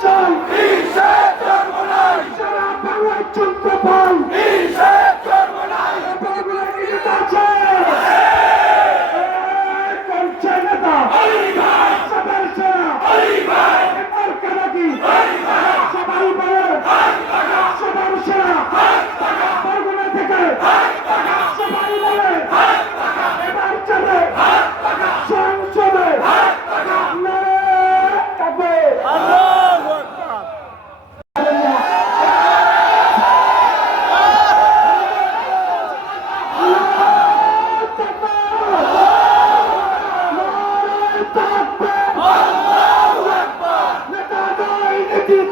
time.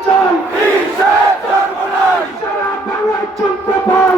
চাই সারা বাংলায় চলতে পাই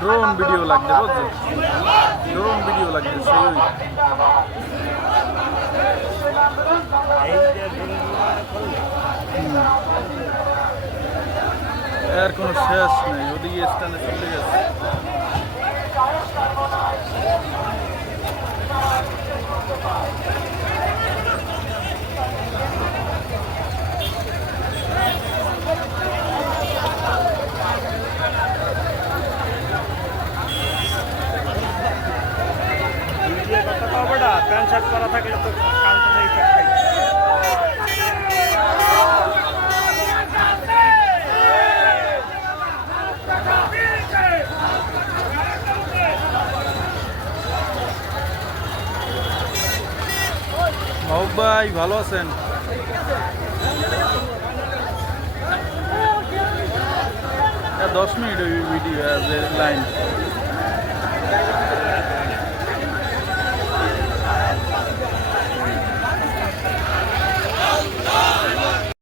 ড্রোন ভিডিও লাগবে বুঝছ ড্রোন ভিডিও সেই এর কোনো শেষ নেই, ওদিকে স্ট্যান্ডে চলে গেছে। প্যান্ট করা থাকলে তো ভাই ভালো আছেন? দশ মিনিট ভিডিও লাইন